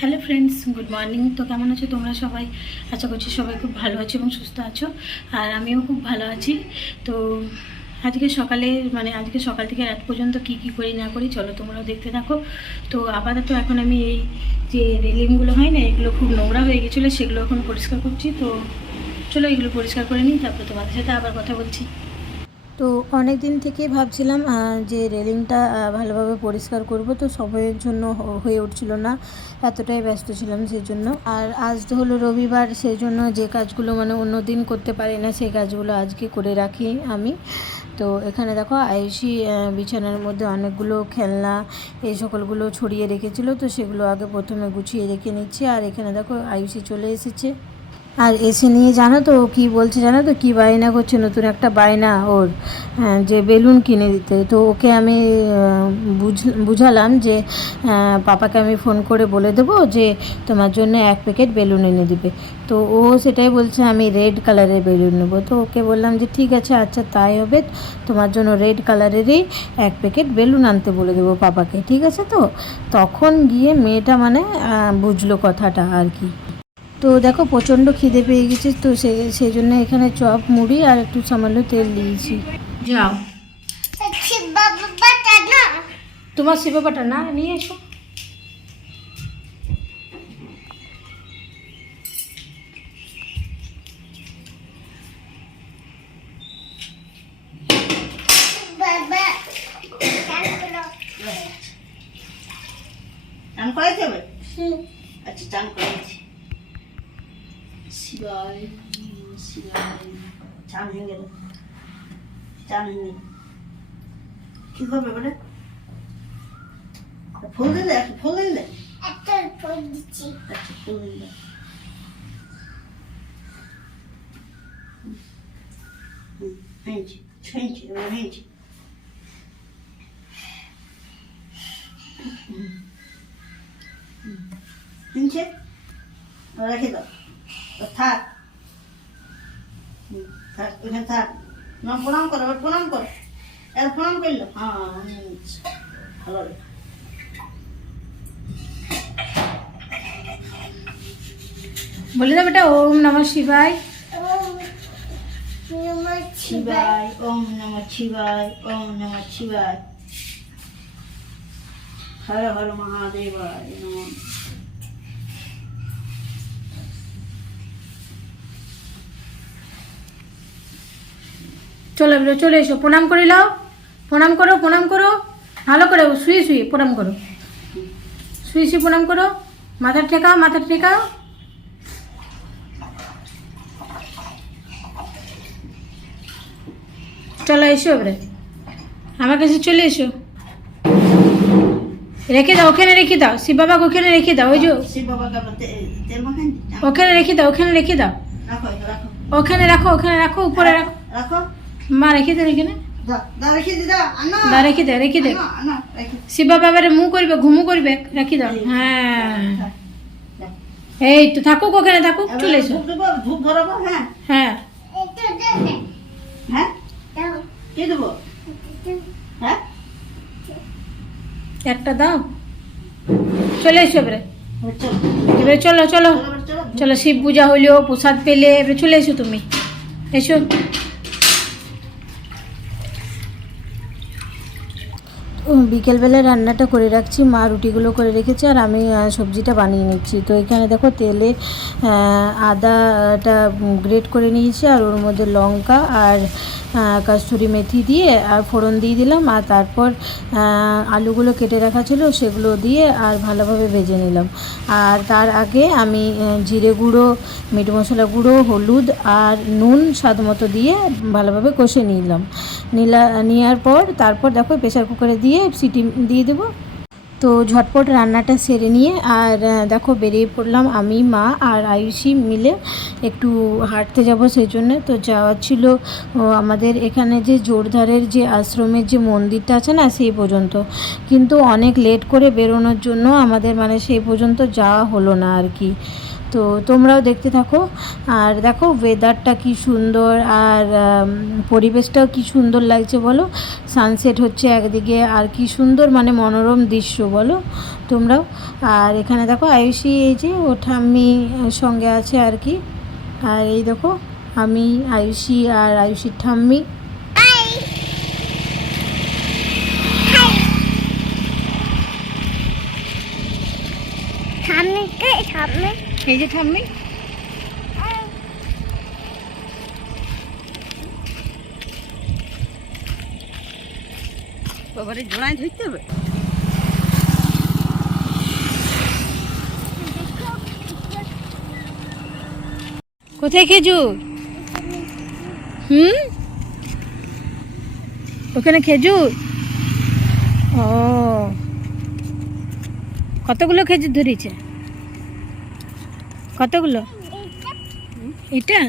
Hello friends good morning তো কেমন আছো তোমরা সবাই? আশা করছি সবাই খুব ভালো আছো এবং সুস্থ আছো। আর আমিও খুব ভালো আছি। তো আজকে সকালে মানে আজকে সকাল থেকে রাত পর্যন্ত কি কি করি না করি চলো তোমরাও দেখতে থাকো। তো আপাতত এখন আমি এই যে রেলিংগুলো হয় না, এগুলো খুব নোংরা হয়ে গেছিল, সেগুলো এখন পরিষ্কার করছি। তো চলো এগুলো পরিষ্কার করে নিই, তারপর তোমাদের সাথে আবার কথা বলছি। তো অনেক দিন থেকেই ভাবছিলাম যে রেলিংটা ভালোভাবে পরিষ্কার করব। তো সময়ের জন্য হয়ে উঠছিল না, এতটাই ব্যস্ত ছিলাম সেই জন্য আর আজ তো হলো রবিবার সেই জন্য যে কাজগুলো মানে অন্য দিন করতে পারি না, সেই কাজগুলো আজকে করে রাখি আমি। তো এখানে দেখো, আয়ুষি বিছানার মধ্যে অনেকগুলো খেলনা, এই সকলগুলো ছড়িয়ে রেখেছিল। তো সেগুলো আগে প্রথমে গুছিয়ে রেখে নিচ্ছি। আর এখানে দেখো, আয়ুষি চলে এসেছে। আর এসে নিয়ে জানো তো ও কী বলছে জানো তো, কী বায়না করছে নতুন একটা বায়না ওর যে বেলুন কিনে দিতে। তো ওকে আমি বুঝ- বুঝালাম যে পাপাকে আমি ফোন করে বলে দেবো যে, তোমার জন্য এক প্যাকেট বেলুন এনে দিবে। তো ও সেটাই বলছে, আমি রেড কালারের বেলুন নেব। তো ওকে বললাম যে, ঠিক আছে আচ্ছা তাই হবে। তোমার জন্য রেড কালারেরই এক প্যাকেট বেলুন আনতে বলে দেবো পাপাকে, ঠিক আছে তো? তখন গিয়ে মেয়েটা মানে বুঝলো কথাটা আর কি। তো দেখো প্রচণ্ড খিদে পেয়ে গেছে তো সে সেই জন্য এখানে চপ মুড়ি আর একটু সামান্য তেল দিয়েছি। যাও। তোমার শিব বাটা না নিয়ে এসো। শিবাই শিবাই হয়ে গেল গেল কি করবে বলে ফুল দিলে একটু ফুল দিলে আচ্ছা ফুল দিলে হুম হয়েছে ছুঁয়েছে এবার হয়েছে হয়েছে রেখে দাও থাক। থাক ওখানে থাক। না প্রণাম করো, এবার প্রণাম করো। এর প্রণাম করল। হ্যাঁ ভালো বলে দাও বেটা, ওম নমঃ শিবায়, ওম নম শিবায়, ওম নম শিবায়। হর হর মহাদেবায় নম। চলে এলো চলে এসো প্রণাম করে নাও। প্রণাম করো প্রণাম করো। ভালো করে শুয়ে শুয়ে প্রণাম করো। শুয়ে শুয়ে প্রণাম করো। মাথা ঠেকাও মাথা ঠেকাও। চলো এসো এবারে। আমার কাছে চলে এসো। রেখে দাও ওখানে রেখে দাও। শিব বাবাকে ওখানে রেখে দাও ওই যে ওখানে রেখে দাও ওখানে রেখে দাও। ওখানে রাখো ওখানে রাখো উপরে রাখো। রাখো। মা রেখে দেন এখানে। রেখে দি দা রেখে দে দে। শিবা বাবারে মু করবে ঘুমু করবে রাখি দাও। হ্যাঁ। এই তো থাকুক ওখানে থাকুক চলে এসো। হ্যাঁ। হ্যাঁ। হ্যাঁ? হ্যাঁ? একটা দাও। চলে এসো এবারে। চলো। এবারে চলো চলো। চলো শিব পূজা হইলেও প্রসাদ পেলে এবারে চলে এসো তুমি। এসো। বিকেলবেলা রান্নাটা করে রাখছি, মা রুটিগুলো করে রেখেছে আর আমি সবজিটা বানিয়ে নিচ্ছি। তো এখানে দেখো তেলে আদাটা গ্রেট করে নিয়েছি আর ওর মধ্যে লঙ্কা আর কস্তুরি মেথি দিয়ে, আর ফোড়ন দিয়ে দিলাম, আর তারপর আলুগুলো কেটে রাখা ছিল, সেগুলো দিয়ে আর ভালোভাবে ভেজে নিলাম। আর তার আগে আমি জিরে গুঁড়ো, মিট মশলা গুঁড়ো, হলুদ আর নুন স্বাদ মতো দিয়ে ভালোভাবে কষে নিলাম। নিলা, নেওয়ার পর, তারপর দেখো, প্রেসার কুকারে দিয়ে সিটি, দিয়ে দেবো। তো ঝটপট রান্নাটা সেরে নিয়ে আর দেখো বেরিয়ে পড়লাম আমি, মা আর আয়ুষি মিলে একটু হাঁটতে যাব সেই জন্য তো যাওয়ার ছিল আমাদের এখানে যে জোরধারের যে আশ্রমের যে মন্দিরটা আছে না সেই পর্যন্ত। কিন্তু অনেক লেট করে বেরোনোর জন্য আমাদের মানে সেই পর্যন্ত যাওয়া হলো না আর কি। তো তোমরাও দেখতে থাকো আর দেখো ওয়েদারটা কি সুন্দর আর পরিবেশটাও কি সুন্দর লাগছে বলো সানসেট হচ্ছে একদিকে আর কি সুন্দর মানে মনোরম দৃশ্য বলো তোমরাও আর এখানে দেখো আয়ুষী এই যে ও ঠাম্মি সঙ্গে আছে আর কি আর এই দেখো আমি আয়ুষী আর আয়ুষীর ঠাম্মি কে সামনে এই যে ঠাম্মি। বাবারে, জোড়ায় ধরতে হবে। কোথায় খেজুর? হুম? ওখানে খেজুর? ও। কতগুলো খেজুর ধরেছে? কতগুলো? এটা?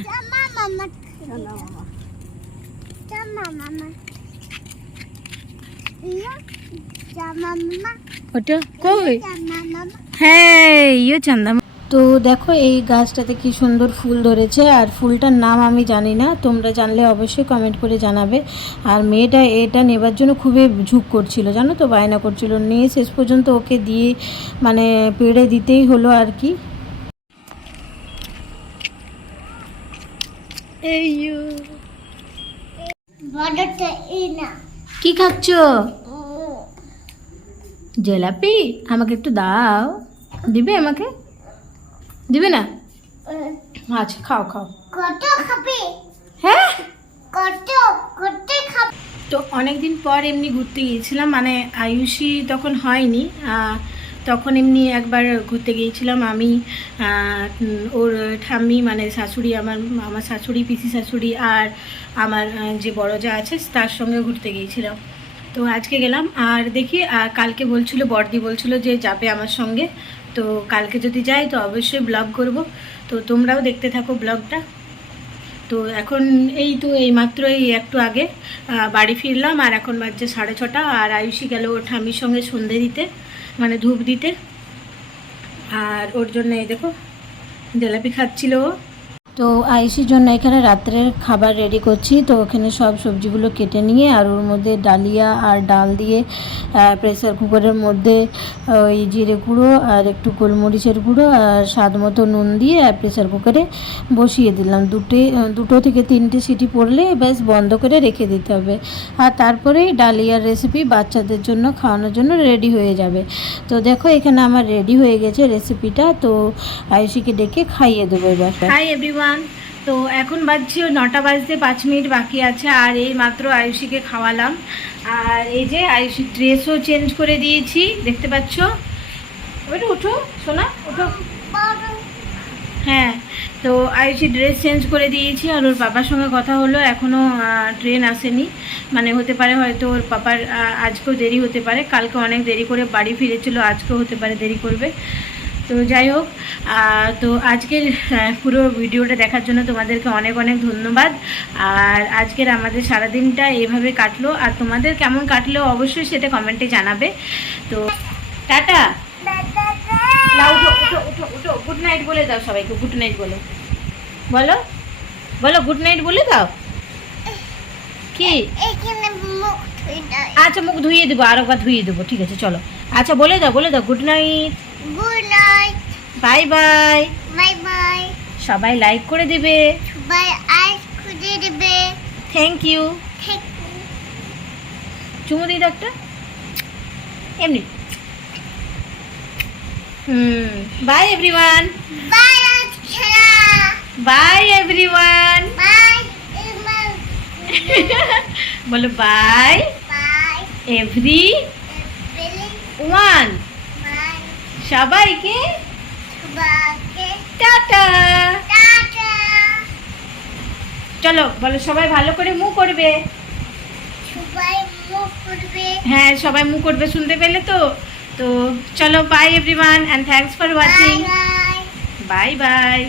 হ্যাঁ ইয়ে চান্দা তো দেখো, এই গাছটাতে কি সুন্দর ফুল ধরেছে, আর ফুলটার নাম আমি জানি না, তোমরা জানলে অবশ্যই কমেন্ট করে জানাবে। আর মেয়েটা এটা নেবার জন্য খুবই ঝুঁক করছিল, জানো তো, বায়না করছিল। নিয়ে শেষ পর্যন্ত ওকে দিয়ে মানে পেড়ে দিতেই হলো আর কি এই বড়টা এই না কি খাচ্ছ? জেলাপি? আমাকে একটু দাও। দিবে আমাকে? দিবে না? আচ্ছা খাও খাও। কত খাবে? হ্যাঁ? কত কত খাবে? তো অনেক দিন পর এমনি ঘুরতে গিয়েছিলাম মানে আয়ুষি তখন হয়নি। তখন এমনি একবার ঘুরতে গিয়েছিলাম। আমি ওর ঠাম্মি মানে শাশুড়ি, আমার আমার শাশুড়ি, পিসি শাশুড়ি আর আমার যে বড় যা আছে, তার সঙ্গে ঘুরতে গিয়েছিলাম। তো আজকে গেলাম। আর দেখি কালকে বলছিল বর্দি বলছিল যে যাবে আমার সঙ্গে। তো কালকে যদি যাই, তো অবশ্যই ব্লগ করব। তো তোমরাও দেখতে থাকো ব্লগটা তো এখন এই তো এই মাত্র এই একটু আগে বাড়ি ফিরলাম আর এখন বাজছে সাড়ে ছটা আর আয়ুষি গেল ওর ঠামির সঙ্গে সন্ধে দিতে মানে ধূপ দিতে। আর ওর জন্য এই দেখো, জিলাপি খাচ্ছিল ও। তো আইসির জন্য এখানে রাত্রের খাবার রেডি করছি। তো ওখানে সব সবজিগুলো কেটে নিয়ে আর ওর মধ্যে ডালিয়া আর ডাল দিয়ে প্রেসার কুকারের মধ্যে, ওই জিরে গুঁড়ো আর একটু গোলমরিচের গুঁড়ো আর স্বাদ মতো নুন দিয়ে প্রেসার কুকারে বসিয়ে দিলাম। দুটে, দুটো থেকে তিনটে সিটি পড়লে ব্যাস বন্ধ করে রেখে দিতে হবে। আর তারপরে ডালিয়ার রেসিপি বাচ্চাদের জন্য খাওয়ানোর জন্য রেডি হয়ে যাবে। তো দেখো এখানে আমার রেডি হয়ে গেছে রেসিপিটা তো আইসিকে ডেকে খাইয়ে দেবো এবার। তো এখন বাজছে নটা বাজতে পাঁচ মিনিট বাকি আছে, আর এই মাত্র আয়ুষিকে খাওয়ালাম। আর এই যে আয়ুষির ড্রেসও চেঞ্জ করে দিয়েছি, দেখতে পাচ্ছ? ওইটা উঠো শোনা উঠো। হ্যাঁ তো আয়ুষি ড্রেস চেঞ্জ করে দিয়েছি, আর ওর বাবার সঙ্গে কথা হলো এখনও ট্রেন আসেনি। মানে হতে পারে হয়তো ওর পাপার আজকেও দেরি হতে পারে, কালকে অনেক দেরি করে বাড়ি ফিরেছিল, আজকেও হতে পারে দেরি করবে। তো যাই হোক তো আজকের পুরো ভিডিওটা দেখার জন্য তোমাদেরকে অনেক অনেক ধন্যবাদ। আর আজকের আমাদের সারাদিনটা এভাবে কাটলো। আর তোমাদের কেমন কাটলো অবশ্যই সেটা কমেন্টে জানাবে। তো টাটা। না উঠো উঠো উঠো উঠো। গুড নাইট বলে দাও সবাইকে গুড নাইট বলো। বলো বলো গুড নাইট বলে দাও। কি? আচ্ছা মুখ ধুইয়ে দেবো আর একবার ধুইয়ে দেবো। ঠিক আছে চলো। আচ্ছা বলে দাও বলে দাও good night good night bye bye bye bye সবাই লাইক করে দেবে। সবাই আইস খুঁজে দেবে। থ্যাংক ইউ ঠিক চুমু দিই একটা? এমনি। হুম bye everyone bye bye everyone bye বলো বাই বাই এভরি ওয়ান সবাইকে টাটা। চলো বলো সবাই ভালো করে মু করবে। হ্যাঁ সবাই মুখ করবে শুনতে পেলে তো। তো চলো bye everyone and thanks for watching bye bye